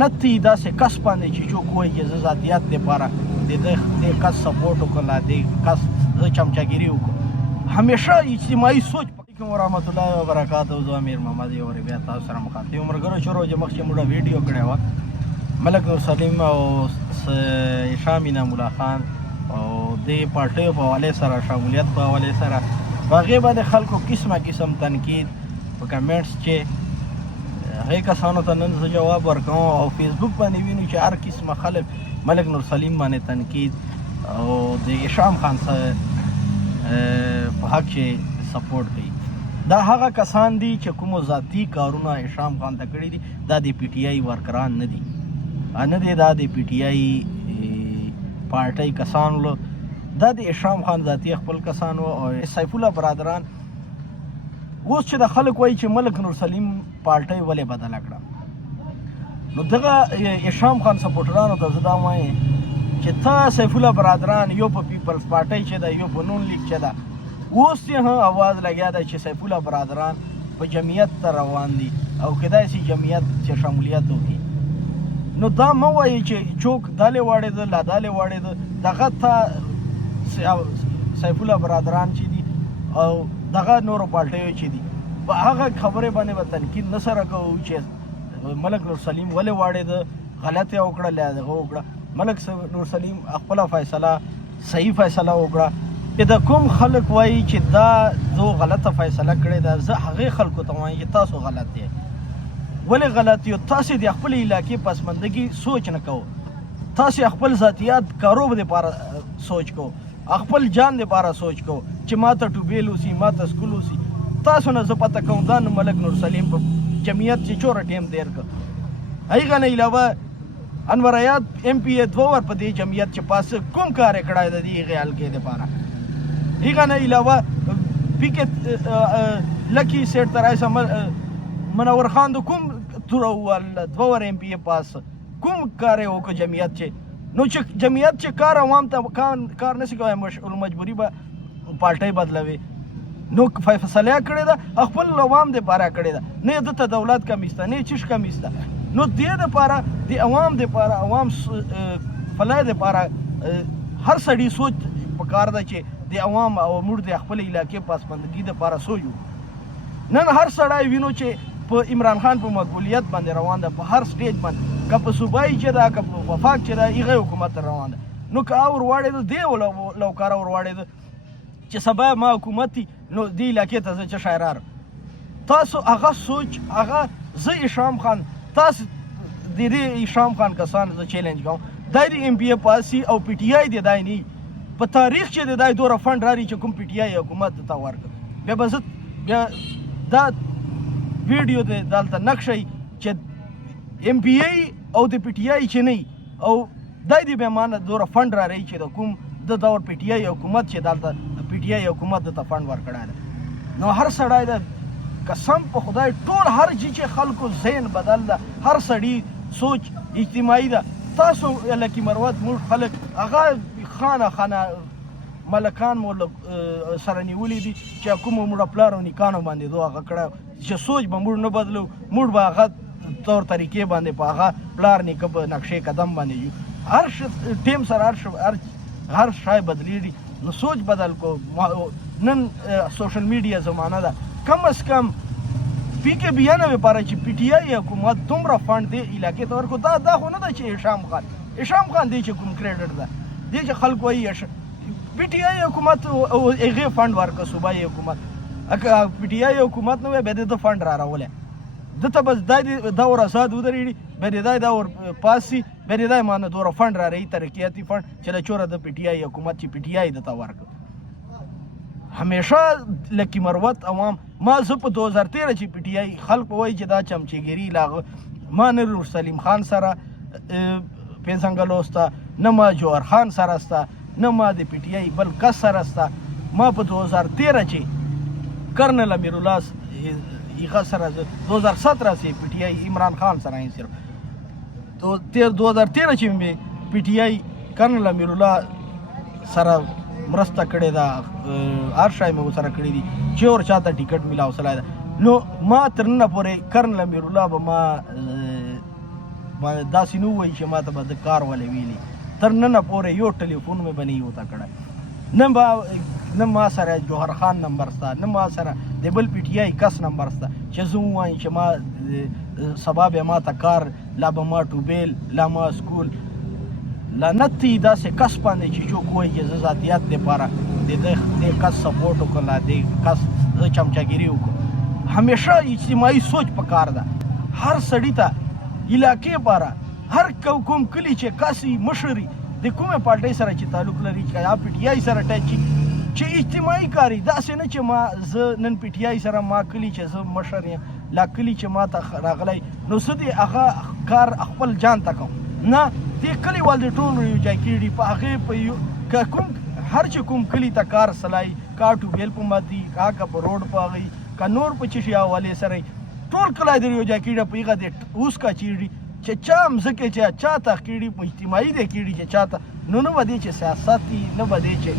نتی داسې کس باندې چې څوک وایي چې زه ذاتیات دپاره د دې کس سپورټ وکړله دې کس زه چمچاګیري وکړو همیشه اجتماعي سوچ علیکم ورحمت الله وبرکاتو زه امیر محمد یو وارې بیا تاسو سره مخاطب یم ملګرو چې ورځ مخکې موږ ویډیو کړې وه ملک نور سلیم او هشام مینامولا خان او دې پارټیو په حوالې سره شمولیت په حوالې سره په هغې باندې خلکو قسمه قسم تنقید په کمنټس چې هغې کسانو ته نن زه جواب ورکوم او فیسبوک باندې وینو چې هر قسمه خلک ملک نور سلیم باندې تنقید او د هشام خان په حق چې سپورټ کوي دا هغه کسان دي چې کومو ذاتي کارونه هشام خان ته کړي دي دا د پی ټي آی ورکران نه دي نه دی دا د پی ټي آی پارټۍ کسان له دا د هشام خان ذاتي خپل کسان و او سیف الله برادران اوس چې د خلک وایي چې ملک نور سلیم پارټۍ ولې بدله کړه نو دغه هشام خان سپورټرانو ته زه دا وایم چې تا سیف الله برادران یو په پیپلز پارټۍ چې ده یو په نون لیگ چې ده اوس یې هم اواز لګیا دی چې سیف الله برادران په جمعیت ته روان دي او کیدای شي جمعیت چې شمولیت وکړي نو دا مه وایي چې چوک دالې واړېده لا دالې واړېده دغه ته سیف الله برادران چې دي او دغه نورو پارټیو چې دي په هغه خبرې باندې به تنقید نه سره کوو چې ملک نور سلیم ولې واړېده غلط یې وکړه لا دغه وکړه ملک نور سلیم خپله فیصله صحیح فیصله وکړه چې د کوم خلک وایي چې دا زه غلطه فیصله کړې ده زه هغې خلکو ته وایم چې تاسو غلط دی ولې غلط یو تاسې د خپل علاقې پسماندګي سوچ نه کوو تاسې خپل ذاتیات کاروب دپاره سوچ کوو خپل جان دپاره سوچ کوو چې ما ته ټوبیل اوسي ما ته سکول اوسي تاسو نه زه پته کوم دا نه ملک نور سلیم په جمعیت چې چوره ټیم دیر کړ هغه نه علاوه انور حیات ایم پی اے 2 ور په دې جمعیت چې پاسه کوم کار یې کړی د دې هغې حلقې دپاره هغه نه علاوه پی کې لکی سیټ ته رایسه منور خان د کوم توره ووهله 2 ور ایم پی اے پاس کوم کار یې وکړه جمعیت چې نو چې جمعیت چې کار عوام ته کار نشي کولی مجبوري به پارټۍ بدلوي نو فیصله کړې ده خپل عوام دپاره کړې ده نه یې دته دولت کمی شته نه یې چیش کمی شته نو دې دپاره د عوام دپاره عوام فلاح دپاره هر سړي سوچ پکار ده چې د عوام او موږ د خپل علاقې پسماندګي دپاره سوچ نن هر سړی وینو چې په عمران خان په مقبولیت باندې روان ده په هر سټیج باندې که په صوبایي چې ده که په وفاق چې ده هغه حکومت روان ده نو که اور واړېده دې لوکاره ور واړېده چې سبا ما حکومت دي نو دې علاقې ته زه څه شاعرار تاسو هغه سوچ هغه زه هشام خان تاسو د دې هشام خان کسان زه چیلنج کوم دا د ایم پی اے پاسي او پی ټي آی دی دا نه په تاریخ چې د دای دوره فند راري چې کوم پی ټي آی حکومت ته ورکړ بیا به زه بیا دا ویډیو دی دلته نقشی چې ایم پی ای او د پی ټي آی چې نه او دای دی بیا مانه دوره فند را رہی چې د کوم د دور پی ټي آی حکومت چې دلته پی ټي آی حکومت ته فند ورکړی ده نو هر سړی د قسم په خدای ټول هر چې خلکو ذهن بدل ده هر سړي سوچ اجتماعي ده تاسو لکه مروت موږ خلک هغه خانه ملکان مو سره نیولي دي چې کومو موږ پلار او نیکانو باندې دوه هغه کړی چې سوچ به موږ نه بدلو موږ به هغه طور طریقې باندې په هغه پلار نیکه په نقشې قدم باندې یو هر ټیم سره هر شی بدلېږي نو سوچ بدل کو نن سوشل میډیا زمانه ده کم از کم پی کې بیانه لپاره چې پی ټي آی حکومت دومره فنډ دی علاقې ته ورکړو دا خو نه ده چې هشام خان دی چې کوم کریډټ ده دی چې خلک وایي پی ټي آی حکومت او هغې فنډ ورکړه صوبایي حکومت پی ټي آی حکومت نه وی بیا د ده فنډ را راولی دته بس دا ور آزاد ودرېږي بیا د دا ور پاسي بیا د دا مانه دوره فنډ را رهي ترقیاتي فنډ چې د چوره د پی ټي آی حکومت چې پی ټي آی دته ورکړه همیشه لکه مروت عوام ما زه په 2013 چې پی ټي آی خلک وایي چې دا چمچېګیري لاغه ما نه نور سلیم خان سره پنځنګلو سته نه ما جوهر خان سره سته نه ما د پی ټي آی بل کس سره سته ما په 2013 چې کرنل امیر الله هغه سره 2017 چې پی ټي آی عمران خان سره یې صرف 2013 چې مې پی ټي آی کرنل امیر الله سره مرسته کړې ده هر شی مې ورسره کړي دي چې ور چاته ټیکټ میلاو سلی ده نو ما تر ننه پورې کرنل امیر الله به ما داسې نه ووایي چې ما ته به د کار ولې ویلي تر ننه پورې یو ټلیفون مې به نه یو ته کړی نه ما سره جوهر خان نمبر شته نه ما سره د بل پی ټي آی کس نمبر شته چې زه ووایم چې ما سبا بیا ما ته کار لا به ما ټوبیل لا ما سکول لعنت دی داسې کس باندې چې څوک وایي چې زه ذاتیات دپاره د دې کس سپورټ وکړم د کس زه چمچاګیري وکړم همیشه اجتماعي سوچ پکار ده هر سړي ته علاقې پاره هر کوم کلي چې کاسي مشري د کومه پارټۍ سره چې تعلق لري چې یا پی ټي آی سره ټچ چې اجتماعي کاری داسې نه چې ما زه نن پی ټي آی سره ما کلي چې زه مشر یم لا کلي چې ما ته راغلی نو څه دی هغه کار خپل جان ته کوم نه دې کلیوال د ټول یو ځای کېږي په هغې په کوم هر چې کوم کلي ته کار سلای کا ټوبیل په ماتي کا په روډ په هغې کا نور په چشي حوالې سره ټول کلی د یو ځای کېږي په هغه د اوس کا چېږي چې چا مځکې چې چا ته کېږي په اجتماعي دی کېږي چې چا ته نو نه به دی چې سیاست وي نه به دی چې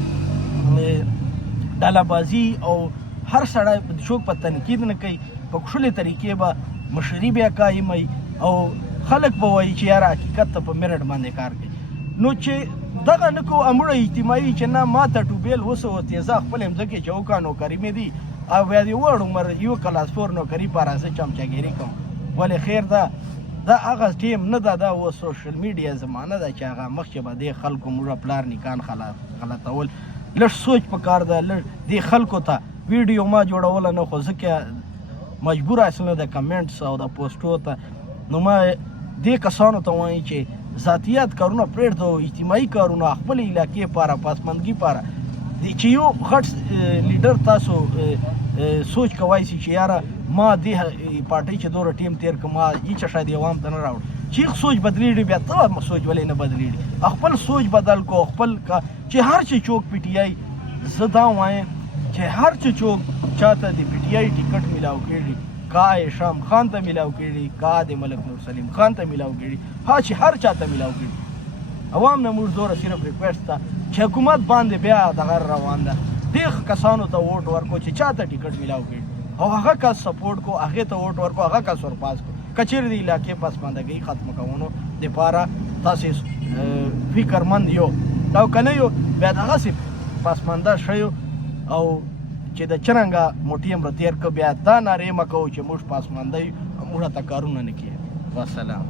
ډلهبازي او هر سړی څوک په تنقید نه کوي په کښلې طریقې به مشري بیا قایموي او خلک به وایي چې یاره حقیقت ته په میرټ باندې کار کوي نو چې دغه نه کوو اموړه اجتماعي چې نه ما ته ټوبیل اوس تیزه خپل مځکې چې وکړه نوکري مې دي او بیا د وړ عمر یو کلاس 4 نوکري پاره زه چمچاګیري کوم ولې خیر ده دا هغه ټیم نه ده دا اوس سوشل میډیا زمانه ده چې هغه مخکې به دې خلکو موږه پلار نیکان غلطول لږ سوچ پکار ده لږ دې خلکو ته ویډیو ما جوړوله نه خو ځکه مجبور اصلا د کمنټس او د پوسټو ته نو ما دې کسانو ته وایم چې ذاتیات کارونه پرېږده او اجتماعي کارونه خپل علاقې پاره پاسماندګي پاره چې یو غټ لیډر تاسو سوچ کوای شي چې یاره ما دې پارټۍ چې دوره ټیم تیر کړ ما هېڅ شاید عوام ته نه راوړ چې سوچ بدلېږي بیا ته سوچ ولې نه بدلېږي خپل سوچ بدل کو خپل چې هر چې څوک پی ټي آی زه دا وایم چې هر چې څوک چاته د پی ټي آی ټیکټ میلاو کېږي کا هشام خان ته میلاو کېږي کا د ملک نور سلیم خان ته میلاو کېږي چې هر چاته میلاو کېږي عوام نه موږ دوره صرف ریکویسټ ته چې حکومت باندې بیا دغه روان ده دې کسانو ته ووټ ورکو چې چاته ټیکټ میلاو کېږي او هغه کس سپورټ کو هغې ته ووټ ورکو هغه کس ورپاس کو که چېرې د علاقې پسماندګۍ ختمه کولو دپاره تاسې فکرمند یو او که نه یو بیا دغسې پسمانده شیو او چې د چرنګه موټي هم تېر که بیا دا نارې مه کوو چې موږ پسمانده یو موږ ته کارونه نه کېږي والسلام